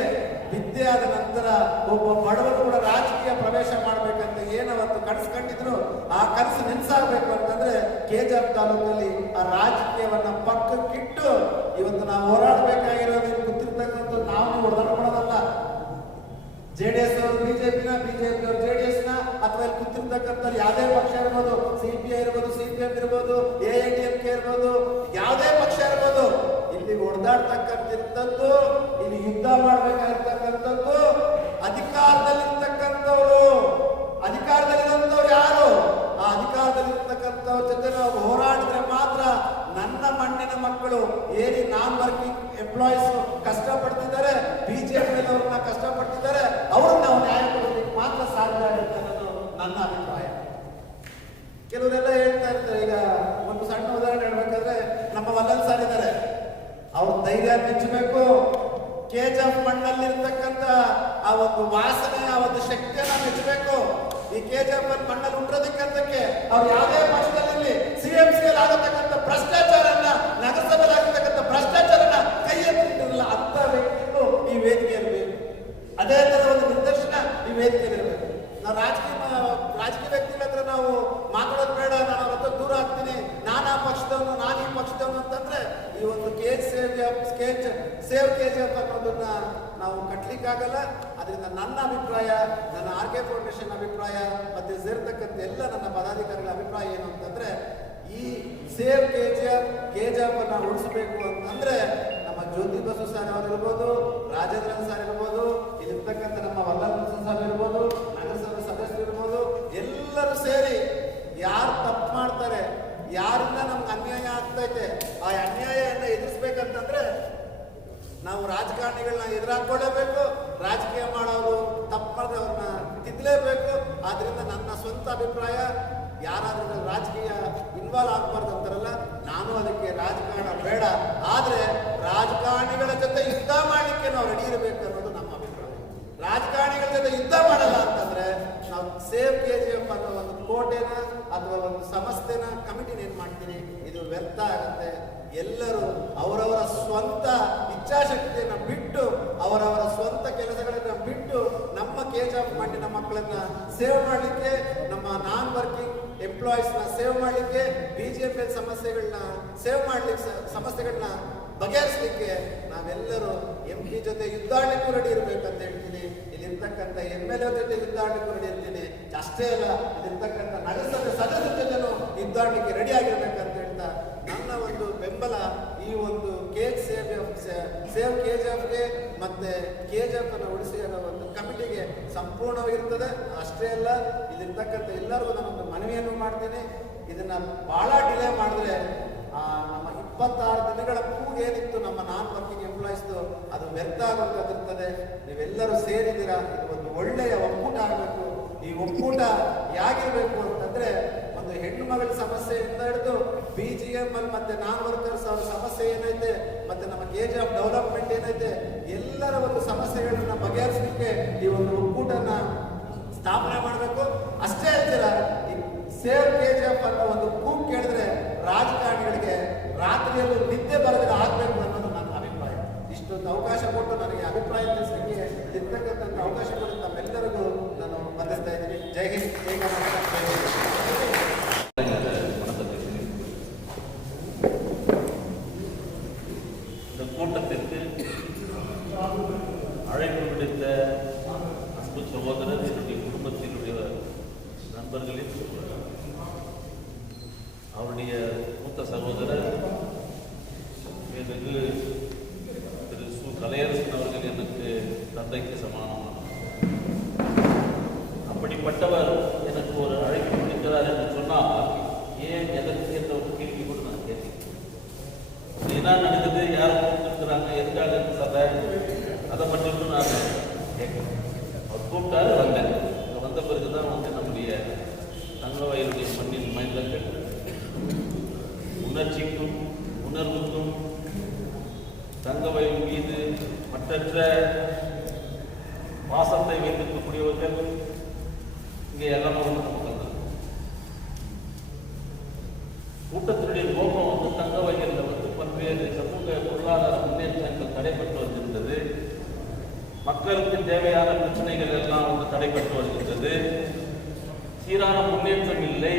ಆದ ನಂತರ ಒಬ್ಬ ಬಡವರು ಕೂಡ ರಾಜಕೀಯ ಪ್ರವೇಶ ಮಾಡ್ಬೇಕಂತ ಏನವತ್ತು ಕನಸು ಕಂಡಿದ್ರು ಆ ಕನಸು ನೆನ್ಸಾಗಬೇಕು ಅಂತಂದ್ರೆ ಕೆಜಿಎಫ್ ತಾಲೂಕಲ್ಲಿ ಆ ರಾಜಕೀಯವನ್ನ ಪಕ್ಕಕ್ಕಿಟ್ಟು ಇವತ್ತು ನಾವು ಹೋರಾಡಬೇಕಾಗಿರೋದು ಗೊತ್ತಿರ್ತಕ್ಕಂಥ ನಾವು ಹೊಡೆದಾಡ್ಕೊಳ್ಳೋದಲ್ಲ. JDS ಅವರು ಬಿಜೆಪಿ ಅವರು JDS ಅಥವಾ ಇಲ್ಲಿ ಕೂತಿರ್ತಕ್ಕಂಥ ಯಾವುದೇ ಪಕ್ಷ ಇರ್ಬೋದು, CPI ಇರ್ಬೋದು, CPM ಇರ್ಬೋದು, AIDMK ಇರ್ಬೋದು, ಯಾವುದೇ ಪಕ್ಷ ಇರ್ಬೋದು, ಇಲ್ಲಿ ಹೊಡೆದಾಡ್ತಕ್ಕಂಥದ್ದು, ಇಲ್ಲಿ ಯುದ್ಧ ಮಾಡ್ಬೇಕಾಗಿರ್ತಕ್ಕಂಥದ್ದು ಅಧಿಕಾರದಲ್ಲಿರ್ತಕ್ಕಂಥವ್ರು ಯಾರು? ಆ ಅಧಿಕಾರದಲ್ಲಿರ್ತಕ್ಕಂಥವ್ರ ಜೊತೆ ನಾವು ಹೋರಾಡಿದ್ರೆ ಮಾತ್ರ ನನ್ನ ಮಣ್ಣಿನ ಮಕ್ಕಳು ಏನಿ ನಾನ್ ವರ್ಕಿಂಗ್ ಎಂಪ್ಲಾಯೀಸ್ ಕಷ್ಟಪಡ್ತಿದ್ದಾರೆ, ಬಿಜೆಪಿ ಅವ್ರನ್ನ ಕಷ್ಟಪಡ್ತಿದ್ದಾರೆ, ಅವ್ರನ್ನ ನಾವು ನ್ಯಾಯ ಕೊಡೋದಕ್ಕೆ ಮಾತ್ರ ಸಾಧ್ಯ ಆಗುತ್ತೆ ಅನ್ನೋದು ನನ್ನ ಅಭಿಪ್ರಾಯ. ಕೆಲವರೆಲ್ಲ ಹೇಳ್ತಾ ಇರ್ತಾರೆ, ಈಗ ಒಂದು ಸಣ್ಣ ಉದಾಹರಣೆ ಹೇಳ್ಬೇಕಾದ್ರೆ ನಮ್ಮ ವಲ್ಲಲ್ ಸರ್ ಇದ್ದಾರೆ, ಅವ್ರ ಧೈರ್ಯ ಮೆಚ್ಚಬೇಕು. ಕೆಜಿಎಫ್ ಮಣ್ಣಲ್ಲಿರ್ತಕ್ಕಂಥ ಆ ಒಂದು ವಾಸನೆ, ಆ ಒಂದು ಶಕ್ತಿಯನ್ನ ಮೆಚ್ಚಬೇಕು. ಈ ಕೆಜಿಎಫ್ ಮಣ್ಣಲ್ಲಿ ಹುಟ್ಟೋದಕ್ಕಂತಕ್ಕೆ ಅವ್ರು ಯಾವುದೇ ಪಕ್ಷದಲ್ಲಿ CMCಯಲ್ಲಿ ಆಗತಕ್ಕಂಥ ಭ್ರಷ್ಟಾಚಾರನ, ನಗರಸಭೆಯಲ್ಲಿ ಆಗತಕ್ಕಂಥ ಭ್ರಷ್ಟಾಚಾರನ ಕೈ ಎತ್ತಿರಲಿಲ್ಲ ಅಂತ ವ್ಯಕ್ತಿಗಳು ಈ ವೇದಿಕೆಯಲ್ಲಿ ಬೇಕು. ಅದೇ ತರ ಒಂದು ನಿದರ್ಶನ ಈ ವೇದಿಕೆಯಲ್ಲಿ ಇರಬೇಕು. ನಾವು ರಾಜಕೀಯ ವ್ಯಕ್ತಿಗಳ ಹತ್ರ ನಾವು ಮಾತಾಡೋದು ಬೇಡ, ನಾನು ಅವ್ರ ಹತ್ರ ದೂರ ಆಗ್ತೀನಿ, ನಾನು ಆ ಪಕ್ಷದವನು, ನಾನು ಈ ಪಕ್ಷದವನು ಅಂತಂದ್ರೆ ಈ ಒಂದು ಸೇವ್ ಕೆಜಿಎಫ್ ಅನ್ನೋದನ್ನ ನಾವು ಕಟ್ಲಿಕ್ಕಾಗಲ್ಲ. ಅದರಿಂದ ನನ್ನ ಅಭಿಪ್ರಾಯ, ನನ್ನ RK ಫೌಂಡೇಶನ್ ಅಭಿಪ್ರಾಯ, ಮತ್ತೆ ಸೇರ್ತಕ್ಕಂಥ ಎಲ್ಲ ನನ್ನ ಪದಾಧಿಕಾರಿಗಳ ಅಭಿಪ್ರಾಯ ಏನು ಅಂತಂದ್ರೆ, ಈ ಸೇವ್ ಕೆಜಿಎಫ್ ಅನ್ನ ಉಳಿಸಬೇಕು ಅಂತಂದ್ರೆ ನಮ್ಮ ಜ್ಯೋತಿ ಬಸು ಸರ್ ಅವರು ಇರ್ಬೋದು, ರಾಜೇಂದ್ರನ್ ಸರ್ ಇರ್ಬೋದು, ಇಲ್ಲಿರ್ತಕ್ಕಂಥ ನಮ್ಮ ವಲ್ಲಭ ಸರ್ ಇರ್ಬೋದು, ನಗರಸಭೆ ಸದಸ್ಯರು ಇರ್ಬೋದು, ಎಲ್ಲರೂ ಸೇರಿ ಯಾರು ತಪ್ಪು ಮಾಡ್ತಾರೆ, ಯಾರಿಂದ ನಮ್ಗೆ ಅನ್ಯಾಯ ಆಗ್ತೈತೆ, ಆ ಅನ್ಯಾಯವನ್ನು ಎದುರಿಸ್ಬೇಕಂತಂದ್ರೆ ನಾವು ರಾಜಕಾರಣಿಗಳನ್ನ ಎದುರಾಕೊಳ್ಳೇಬೇಕು. ರಾಜಕೀಯ ಮಾಡೋರು ತಪ್ಪು ಮಾಡಿದ್ರೆ ಅವ್ರನ್ನ ತಿದ್ದಲೇಬೇಕು. ಆದ್ರಿಂದ ನನ್ನ ಸ್ವಂತ ಅಭಿಪ್ರಾಯ, ಯಾರಾದ್ರೂ ರಾಜಕೀಯ ಇನ್ವಾಲ್ವ್ ಆಗ್ಬಾರ್ದು ಅಂತಾರಲ್ಲ, ನಾನು ಅದಕ್ಕೆ ರಾಜಕಾರಣ ಬೇಡ, ಆದ್ರೆ ರಾಜಕಾರಣಿಗಳ ಜೊತೆ ಯುದ್ಧ ಮಾಡ್ಲಿಕ್ಕೆ ನಾವು ರೆಡಿ ಇರಬೇಕು ಅನ್ನೋದು ನಮ್ಮ ಅಭಿಪ್ರಾಯ. ರಾಜಕಾರಣಿಗಳ ಜೊತೆ ಯುದ್ಧ ಮಾಡಲ್ಲ ಅಂತಂದ್ರೆ ನಾವು ಸೇವ್ ಕೆಜಿಎಫ್ ಅನ್ನೋ ಒಂದು ಕೋಟೆನ ಅಥವಾ ಒಂದು ಸಂಸ್ಥೆನ ಕಮಿಟಿನ ಏನ್ ಮಾಡ್ತೀನಿ, ಇದು ವ್ಯರ್ಥ ಆಗುತ್ತೆ. ಎಲ್ಲರೂ ಅವರವರ ಸ್ವಂತ ಇಚ್ಛಾಶಕ್ತಿಯನ್ನ ಬಿಟ್ಟು, ಅವರವರ ಸ್ವಂತ ಕೆಲಸಗಳನ್ನ ಬಿಟ್ಟು ನಮ್ಮ ಕೆಜಿಎಫ್ ಮಣ್ಣಿನ ಮಕ್ಕಳನ್ನ ಸೇವ್ ಮಾಡಲಿಕ್ಕೆ, ನಮ್ಮ ನಾನ್ ವರ್ಕಿಂಗ್ ಎಂಪ್ಲಾಯೀಸ್ ನ ಸೇವ್ ಮಾಡಲಿಕ್ಕೆ, ಬಿಜೆಪಿ ಸಮಸ್ಯೆಗಳನ್ನ ಬಗೆಹರಿಸಲಿಕ್ಕೆ ನಾವೆಲ್ಲರೂ MP ಜೊತೆ ಯುದ್ಧಾಡಲಿಕ್ಕೂ ರೆಡಿ ಇರಬೇಕಂತ ಹೇಳ್ತೀನಿ. ಇಲ್ಲಿರ್ತಕ್ಕಂಥ MLA ಜೊತೆ ಯುದ್ಧಾಡಲಿಕ್ಕೂ ರೆಡಿ ಇರ್ತೀನಿ. ಅಷ್ಟೇ ಅಲ್ಲ, ಇಲ್ಲಿರ್ತಕ್ಕಂಥ ನಗರಸಭೆ ಸದಸ್ಯರ ಜೊತೆನೂ ಯುದ್ಧಾಡಲಿಕ್ಕೆ ರೆಡಿ ಆಗಿರ್ಬೇಕಂತ ಹೇಳ್ತಾ ನನ್ನ ಒಂದು ಬೆಂಬಲ ಈ ಒಂದು ಸೇವ್ ಕೆಜಿಎಫ್ಗೆ ಮತ್ತೆ ಕೆಜಿಎಫ್ ಅನ್ನು ಉಳಿಸಿ ಅನ್ನೋ ಒಂದು ಕಮಿಟಿಗೆ ಸಂಪೂರ್ಣವಾಗಿರ್ತದೆ. ಅಷ್ಟೇ ಅಲ್ಲ, ಇಲ್ಲಿರ್ತಕ್ಕಂಥ ಎಲ್ಲರಿಗೂ ನಾನೊಂದು ಮನವಿಯನ್ನು ಮಾಡ್ತೀನಿ, ಇದನ್ನ ಬಹಳ ಡಿಲೇ ಮಾಡಿದ್ರೆ ನಮ್ಮ 26 ದಿನಗಳ ಕೂಗೇನಿತ್ತು ನಮ್ಮ ನಾನ್ ವರ್ಕಿಂಗ್ ಎಂಪ್ಲಾಯೀಸ್ದು, ಅದು ವ್ಯರ್ಥ ಆಗೋದಿರ್ತದೆ. ನೀವೆಲ್ಲರೂ ಸೇರಿದ್ದೀರಾ, ಇದು ಒಂದು ಒಳ್ಳೆಯ ಒಕ್ಕೂಟ ಆಗಬೇಕು. ಈ ಒಕ್ಕೂಟ ಯಾಗಿರ್ಬೇಕು ಅಂತಂದ್ರೆ ಒಂದು ಹೆಣ್ಣು ಮಗಳ ಸಮಸ್ಯೆಯಿಂದ ಹಿಡಿದು BGML ಮತ್ತೆ ನಾನ್ ವರ್ಕರ್ಸ್ ಅವರ ಸಮಸ್ಯೆ ಏನೈತೆ, ಮತ್ತೆ ನಮ್ಮ ಏಜ್ ಆಫ್ ಡೆವಲಪ್ಮೆಂಟ್ ಏನೈತೆ, ಎಲ್ಲರ ಒಂದು ಸಮಸ್ಯೆಗಳನ್ನ ಬಗೆಹರಿಸಲಿಕ್ಕೆ ಈ ಒಂದು ಒಕ್ಕೂಟನ ಸ್ಥಾಪನೆ ಮಾಡಬೇಕು. ಅಷ್ಟೇ ಹೇಳ್ತೀರ, ಈ ಸೇವ್ KGF ಅನ್ನೋ ಒಂದು ಕೂಗು ಕೇಳಿದ್ರೆ ರಾಜಕಾರಣಿಗಳಿಗೆ ರಾತ್ರಿಯಲ್ಲೂ ನಿದ್ದೆ ಬರದಿಲ್ಲ ಆಗ್ಬೇಕು ಅನ್ನೋದು ನನ್ನ ಅಭಿಪ್ರಾಯ. ಇಷ್ಟೊಂದು ಅವಕಾಶ ಕೊಟ್ಟು ನನಗೆ ಅಭಿಪ್ರಾಯ ತಿಳಿಸಲಿಕ್ಕೆ ಇರ್ತಕ್ಕಂಥ ಅವಕಾಶ ಕೊಟ್ಟು ತಮ್ಮೆಲ್ಲರಿಗೂ ನಾನು ವಂದಿಸ್ತಾ ಇದ್ದೀನಿ. ಜೈ ಹಿಂದ್, ಜೈ ಕರ್ನಾಟಕ, ಜೈ ಹಿಂದ್. இந்த கூட்டத்திற்கு அழைப்பு விடுத்த அன்பு சகோதரர், என்னுடைய குடும்பத்தினுடைய நண்பர்களில் அவருடைய மூத்த சகோதரர் எனக்கு திரு சு. கலையரசன் அவர்கள் எனக்கு தந்தைக்கு சமானமானவர். அப்படிப்பட்டவர் எனக்கு ஒரு அழைப்பு விடுக்கிறார் என்று சொன்னால் ஏன் எதற்கு என்ற ஒரு கேள்வி கூட நான் கேட்டேன். என்ன நடக்குது, யார் கூப்பிட்டுருக்குறாங்க, எதுக்காக சபை, அதை மட்டும் நான் கேட்குறேன். அவர் கூப்பிட்டாரு, வந்தேன். இங்கே வந்த பிறகுதான் வந்து நம்முடைய தங்கவயலுடைய மண்ணின் மைந்தர்கள் உணர்ச்சிக்கும் உணர்வுக்கும் தங்கவயல் மீது மற்றற்ற பாசத்தை வைத்திருக்கக்கூடியவர்கள் இங்கே எல்லாம் வந்து நமக்கு தான். கூட்டத்தினுடைய நோக்கம் வந்து தங்கவயலில் வந்து பல்வேறு சமூக பொருளாதார முன்னேற்றங்கள் தடைபட்டு வருகின்றது. மக்களுக்கு தேவையான பிரச்சனைகள் எல்லாம் வந்து தடைபட்டு வருகின்றது. சீரான முன்னேற்றம் இல்லை.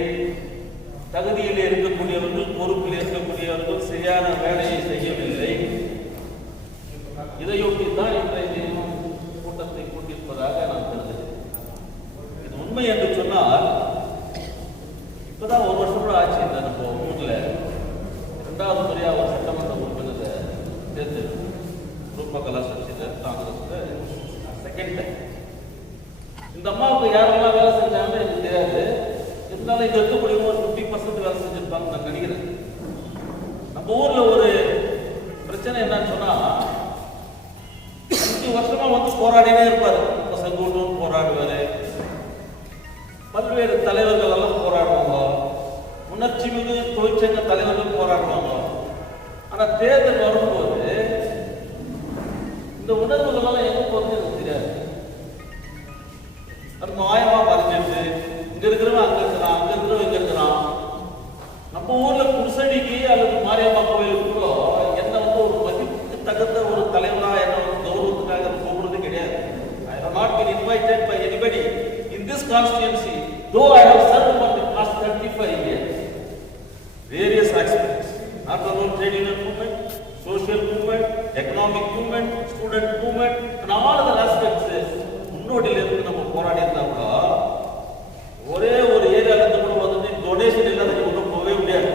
தகுதியில் இருக்கக்கூடியவர்கள், பொறுப்பில் இருக்கக்கூடியவர்கள் சரியான வேலையை செய்யவில்லை. இதையொட்டி தான் இன்றைய தினம் கூட்டத்தை கூட்டியிருப்பதாக நான் கருதுகிறேன். இது உண்மை என்று சொன்னால், இப்பதான் ஒரு வருஷம் கூட ஆச்சு இந்த நம்ம ஊர்ல 2வது முறையாக ஒரு சட்டமன்ற உறுப்பினரை தேர்ந்தெடுத்து ரூபா கலாச்சார காங்கிரஸ் செகண்ட் டைம். இந்த அம்மாவுக்கு யாரெல்லாம் வேலை செஞ்சாங்கன்னு எனக்கு தெரியாது. இருந்தாலும் இங்க இருக்கக்கூடிய ஒரு 50% வேலை செஞ்சிருப்பாங்க நான் நினைக்கிறேன். நம்ம ஊர்ல ஒரு பிரச்சனை என்னன்னு சொன்னா, 5 வருஷமா வந்து போராடினே இருப்பாரு. செங்கோட்டும் போராடுவாரு, பல்வேறு தலைவர்கள் எல்லாம் போராடுவாங்க, உணர்ச்சி மிகு தொழிற்சங்க தலைவர்கள் போராடுவாங்க. ஆனா தேர்தல் வரும்போது இந்த உணர்வுகள் எல்லாம் எங்க போறது எனக்கு தெரியாது. அது மாயமா வரைஞ்சிட்டு இங்க இருக்கிறவன் அங்க இருக்கிறான், அங்க இருக்கிறவன் இங்க இருக்கிறான். நம்ம ஊர்ல குருசடிக்கு அல்லது மாரியம்மா கோயிலுக்கு கூட என்ன வந்து ஒரு மதிப்புக்கு தகுந்த ஒரு தலைவரா என்ன ஒரு கௌரவத்துக்காக போகிறது கிடையாது. I have not been invited by anybody in this constituency, though I have served for the past 35 years. Various aspects, not only trade union movement, social movement, economic movement, student movement, and all other aspects. முன்னோடியிலிருந்து நம்ம போராடி இருந்தாக்கா ஒரே ஒரு ஏரியால இருந்து கூட வந்து donation இல்லாத ஒன்றும் போகவே முடியாது.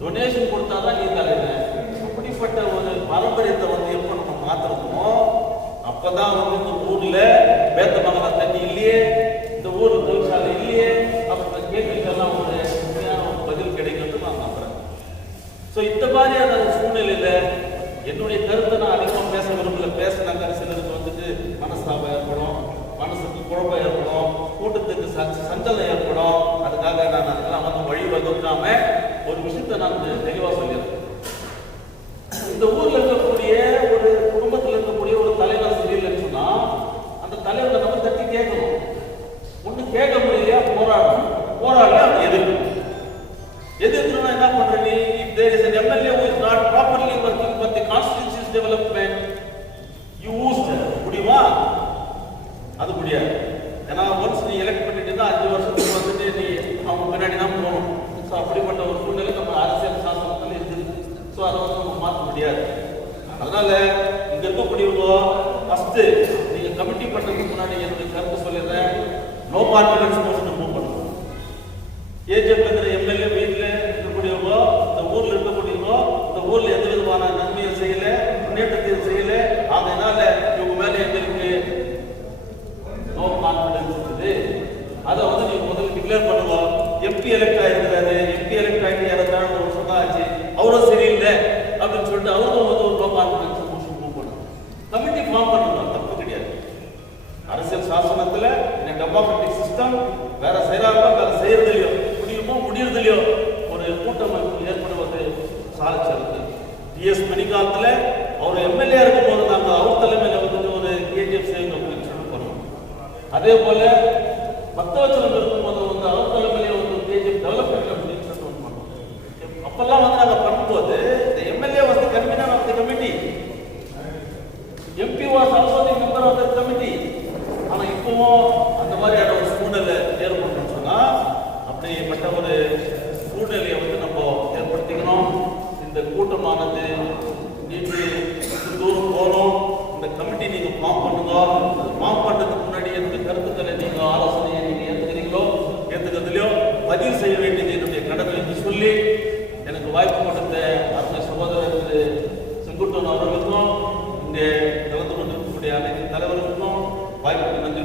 டொனேஷன் கொடுத்தாதான் நீ தலைவர். அப்படிப்பட்ட ஒரு பாரம்பரியத்தை வந்து எப்ப நம்ம மாத்திரமோ அப்பதான் வந்து இந்த ஊர்ல வேத்தமங்கல தண்ணி இல்லையே, இந்த ஊர்ல தொழிற்சாலை இல்லையே, அப்படின்ற கேள்விக்கெல்லாம் ஒரு உண்மையான ஒரு பதில் கிடைக்கிறது நான் நம்புறேன். ஸோ இந்த மாதிரியான சூழ்நிலையில என்னுடைய கருத்தை நான் அதிகமாக பேச விரும்பல. பேசினாக்க சிலருக்கு வந்துட்டு மனஸ்தாபம் ஏற்படும், மனசுக்கு குழப்பம் ஏற்படும், கூட்டத்துக்கு சஞ்சலம் ஏற்படும். அதுக்காக நான் அதெல்லாம் வந்து வழிவகுக்காம ஒரு விஷயத்தை நான் தெளிவாக சொல்லியிருக்கேன். இந்த ஊர்ல இருக்கக்கூடிய ஒரு குடும்பத்தில் இருக்கக்கூடிய ஒரு தலைவர் சரியில்லைன்னு சொன்னா அந்த தலைவரை நம்ம தட்டி கேட்கணும். ஒண்ணு கேட்க முடியலையா, போராடணும். போராடல அப்படி எதிர்க்கணும்னா என்ன பண்ற நீ? If there is an MLA who is not properly working for the constituency's development, you used முடியுமா? அது முடியாது. ஏன்னா ஒன்ஸ் நீ எலெக்ட் பண்ணிட்டு 5 வருஷத்துக்கு வந்துட்டு நீ அவங்க பின்னாடி தான் போகணும். ஸோ அப்படிப்பட்ட ஒரு சூழ்நிலை நம்ம அரசியல் சாசனத்தில் இருக்குது. ஸோ அதை வந்து நம்ம மாற்ற முடியாது. அதனால இங்க இருக்கக்கூடியவங்க ஃபர்ஸ்ட் நீங்க கமிட்டி பண்றதுக்கு முன்னாடி என்னுடைய கருத்து சொல்லிடுறேன். நோ கான்ஃபிடன்ஸ் மோஷன் மூவ் பண்ணணும். ஏஜென்ட்ங்கிற எம்எல்ஏ வீட்டில் இருக்கக்கூடியவங்க, இந்த ஊர்ல இருக்கக்கூடியவங்க, இந்த ஊர்ல எந்த விதமான நன்மையை செய்யல, முன்னேற்றத்தையும் செய்யல. அதனால இவங்க மேல எங்களுக்கு நோ கான்ஃபிடன்ஸ் இருக்குது. அதை வந்து நீங்க முதல்ல டிக்ளேர் பண்ணுவோம். எம்பி எலெக்ட் ஆயிருக்கிறாரு, எம்பி எலெக்ட் ஆகிட்டு யாராவது ஒரு சொன்னாச்சு அவரும் சரியில்லை அப்படின்னு சொல்லிட்டு அவரும் வந்து ஒரு நோ கான்ஃபிடன்ஸ் மோஷன் மூவ் பண்ணணும். கமிட்டி ஃபார்ம் பண்ணணும், தப்பு கிடையாது. அரசியல் சாசனத்துல டெமோக்ராட்டிக் சிஸ்டம் வேற செய்யறாங்க, வேற செய்யறது இல்லையோ புரியுறதுலையோ ஒரு கூட்டமைப்பு ஏற்படுவது சாதிச்சிருக்கு. டிஎஸ் மணிகாலத்தில் அவர் எம்எல்ஏ இருக்கும் போது நாங்கள் அவர் தலைமையில் வந்து ஒரு கேஜிஎஃப் சேவிங் அப்படின்னு பண்ணோம். அதே போல பக்தவச்சலம் இருக்கும்போது வந்து அவர் தலைமையிலே வந்து கேஜிஎஃப் டெவலப்மெண்ட் அப்படின்னு சொல்லிட்டு ஒன்று பண்ணோம். அப்பெல்லாம் வந்து நாங்கள் பண்ணும்போது இந்த எம்எல்ஏ வந்து convener of the committee, MP was also the member of the committee. ஆனால் இப்பவும் அந்த மாதிரியான ஒரு சூழ்நிலை ஏற்படணும்னு சொன்னால் அப்படிப்பட்ட ஒரு சூழ்நிலையை வந்து நம்ம ஏற்படுத்திக்கணும். இந்த கூட்டமானது நீட்டு தூரம் போகணும். இந்த கமிட்டி நீங்கள் ஃபார்ம் பண்ணுங்க. அது ஃபார்ம் பண்ணுறதுக்கு முன்னாடி எந்த கருத்துக்களை நீங்கள் ஆலோசனையை நீங்கள் ஏற்றுக்கிறதுலையோ பதிவு செய்ய வேண்டியது என்னுடைய கடமை என்று சொல்லி எனக்கு வாய்ப்பு கொடுத்த அருமை சகோதரர் திரு செங்குட்டன் அவர்களுக்கும் இங்கே கலந்து கொண்டிருக்கக்கூடிய அனைத்து தலைவர்களுக்கும் வாய்ப்புக்கு நன்றி